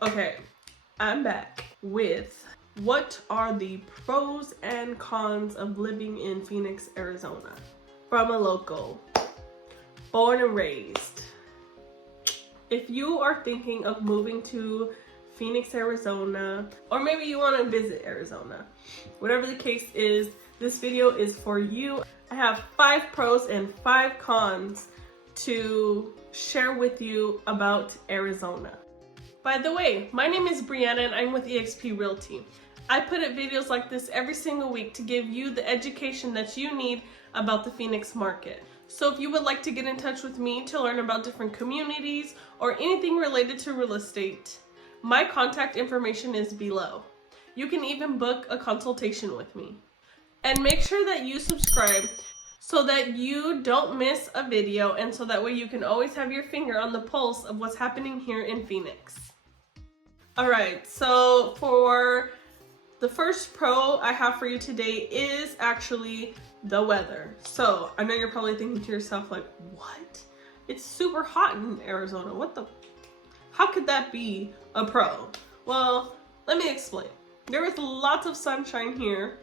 Okay, I'm back with what are the pros and cons of living in Phoenix, Arizona? From a local, born and raised. If you are thinking of moving to Phoenix, Arizona, or maybe you want to visit Arizona, whatever the case is, this video is for you. I have 5 pros and 5 cons to share with you about Arizona. By the way, my name is Brianna and I'm with eXp Realty. I put up videos like this every single week to give you the education that you need about the Phoenix market. So if you would like to get in touch with me to learn about different communities or anything related to real estate, my contact information is below. You can even book a consultation with me. And make sure that you subscribe so that you don't miss a video and so that way you can always have your finger on the pulse of what's happening here in Phoenix. Alright, so for the first pro I have for you today is actually the weather. So I know you're probably thinking to yourself like, what? It's super hot in Arizona. How could that be a pro? Well, let me explain. There is lots of sunshine here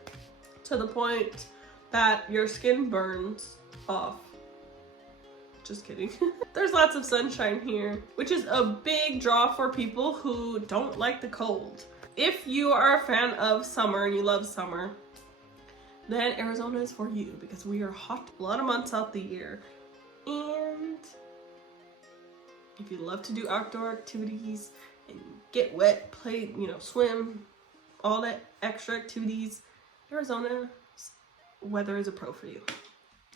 to the point that your skin burns off. Just kidding. There's lots of sunshine here, which is a big draw for people who don't like the cold. If you are a fan of summer and you love summer, then Arizona is for you because we are hot a lot of months out the year. And if you love to do outdoor activities and get wet, play, swim, all that extra activities, Arizona's weather is a pro for you.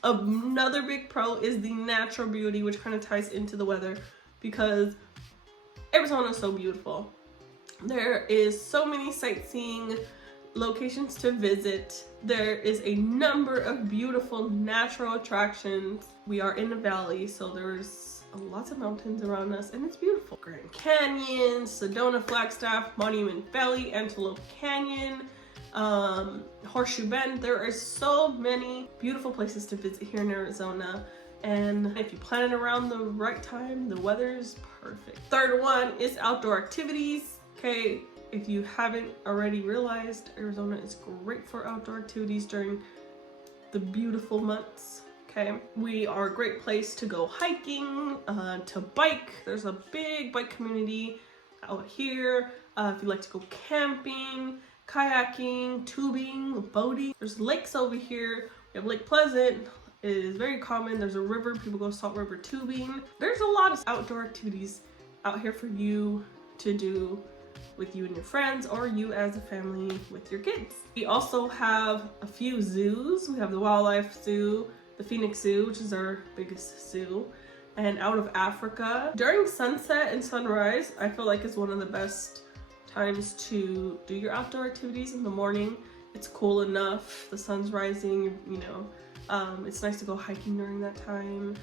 Another big pro is the natural beauty, which kind of ties into the weather because Arizona is so beautiful. There is so many sightseeing locations to visit. There is a number of beautiful natural attractions. We are in a valley, so there's lots of mountains around us and it's beautiful. Grand Canyon, Sedona, Flagstaff, Monument Valley, Antelope Canyon, Horseshoe Bend. There are so many beautiful places to visit here in Arizona, and if you plan it around the right time, the weather is perfect. Third one is outdoor activities. Okay, if you haven't already realized, Arizona is great for outdoor activities during the beautiful months. Okay, we are a great place to go hiking, to bike. There's a big bike community out here. If you like to go camping, kayaking, tubing, boating. There's lakes over here. We have Lake Pleasant. It is very common. There's a river. People go Salt River tubing. There's a lot of outdoor activities out here for you to do with you and your friends, or you as a family with your kids. We also have a few zoos. We have the Wildlife Zoo, the Phoenix Zoo, which is our biggest zoo, and Out of Africa. During sunset and sunrise, I feel like it's one of the best times to do your outdoor activities in the morning. It's cool enough, the sun's rising, it's nice to go hiking during that time.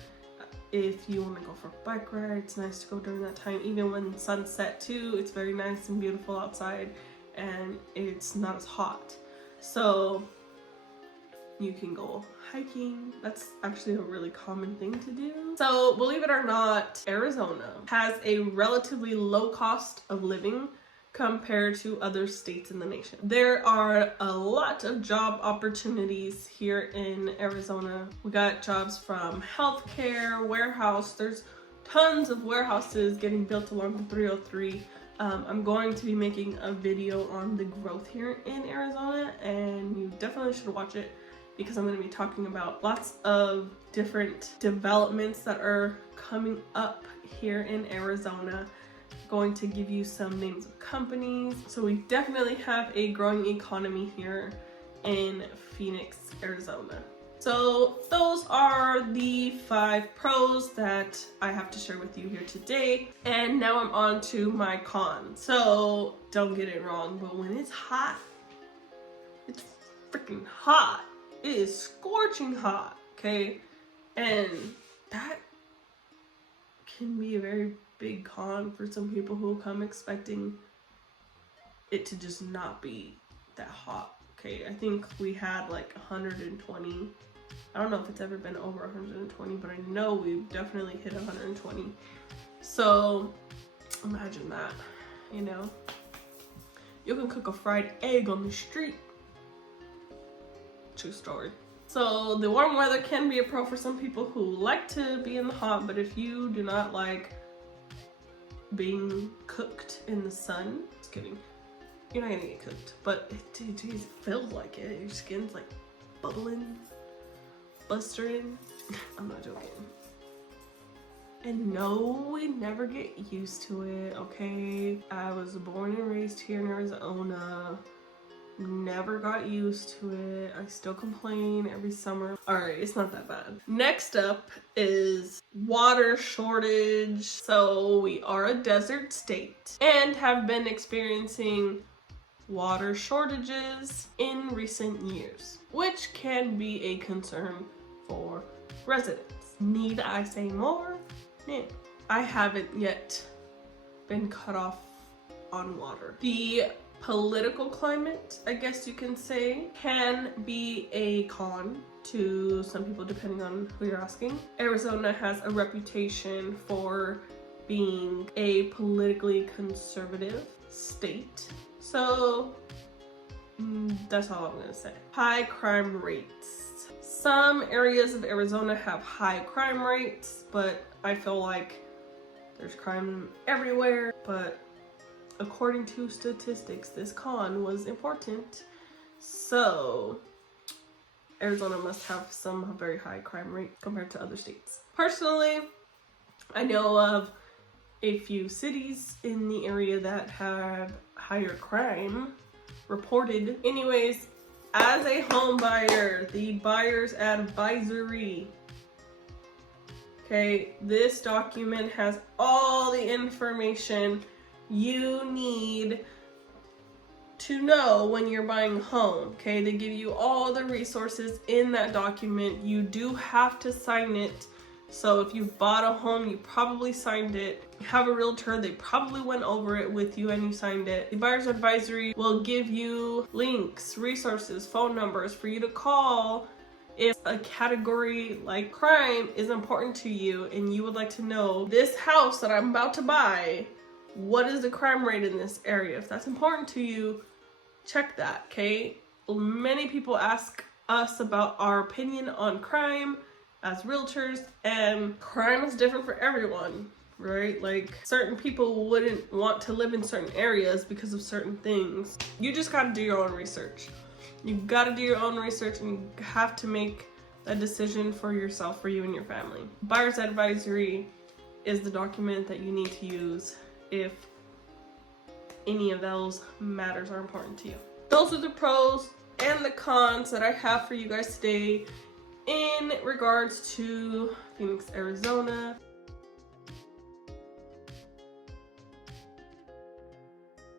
If you want to go for a bike ride, it's nice to go during that time. Even when sunset too, it's very nice and beautiful outside and it's not as hot. So you can go hiking. That's actually a really common thing to do. So believe it or not, Arizona has a relatively low cost of living compared to other states in the nation. There are a lot of job opportunities here in Arizona. We got jobs from healthcare, warehouse. There's tons of warehouses getting built along the 303. I'm going to be making a video on the growth here in Arizona, and you definitely should watch it because I'm going to be talking about lots of different developments that are coming up here in Arizona. Going to give you some names of companies. So we definitely have a growing economy here in Phoenix, Arizona. So those are the 5 pros that I have to share with you here today. And now I'm on to my cons. So don't get it wrong, but when it's hot, it's freaking hot. It is scorching hot, okay? And that can be a very big con for some people who come expecting it to just not be that hot. Okay, I think we had like 120. I don't know if it's ever been over 120, but I know we've definitely hit 120. So imagine that. you know. You can cook a fried egg on the street. True story. So the warm weather can be a pro for some people who like to be in the hot, but if you do not like being cooked in the sun, just kidding, you're not gonna get cooked, but it feels like it. Your skin's like bubbling, bustering. I'm not joking. And no, we never get used to it, okay? I was born and raised here in Arizona. Never got used to it. I still complain every summer. Alright, it's not that bad. Next up is water shortage. So we are a desert state and have been experiencing water shortages in recent years, which can be a concern for residents. Need I say more? No. I haven't yet been cut off on water. The political climate, I guess you can say, can be a con to some people depending on who you're asking. Arizona has a reputation for being a politically conservative state. So that's all I'm gonna say. High crime rates. Some areas of Arizona have high crime rates, but I feel like there's crime everywhere. But according to statistics, this con was important. So Arizona must have some very high crime rate compared to other states. Personally, I know of a few cities in the area that have higher crime reported. Anyways, as a home buyer, the buyer's advisory. Okay, this document has all the information you need to know when you're buying a home. Okay, they give you all the resources in that document. You do have to sign it. So if you bought a home, you probably signed it. You have a realtor, they probably went over it with you and you signed it. The buyer's advisory will give you links, resources, phone numbers for you to call if a category like crime is important to you and you would like to know, this house that I'm about to buy, what is the crime rate in this area? If that's important to you, check that, okay? Many people ask us about our opinion on crime as realtors, and crime is different for everyone, right? Like, certain people wouldn't want to live in certain areas because of certain things. You just gotta do your own research. You gotta do your own research and you have to make a decision for yourself, for you and your family. Buyer's advisory is the document that you need to use if any of those matters are important to you. Those are the pros and the cons that I have for you guys today in regards to Phoenix, Arizona.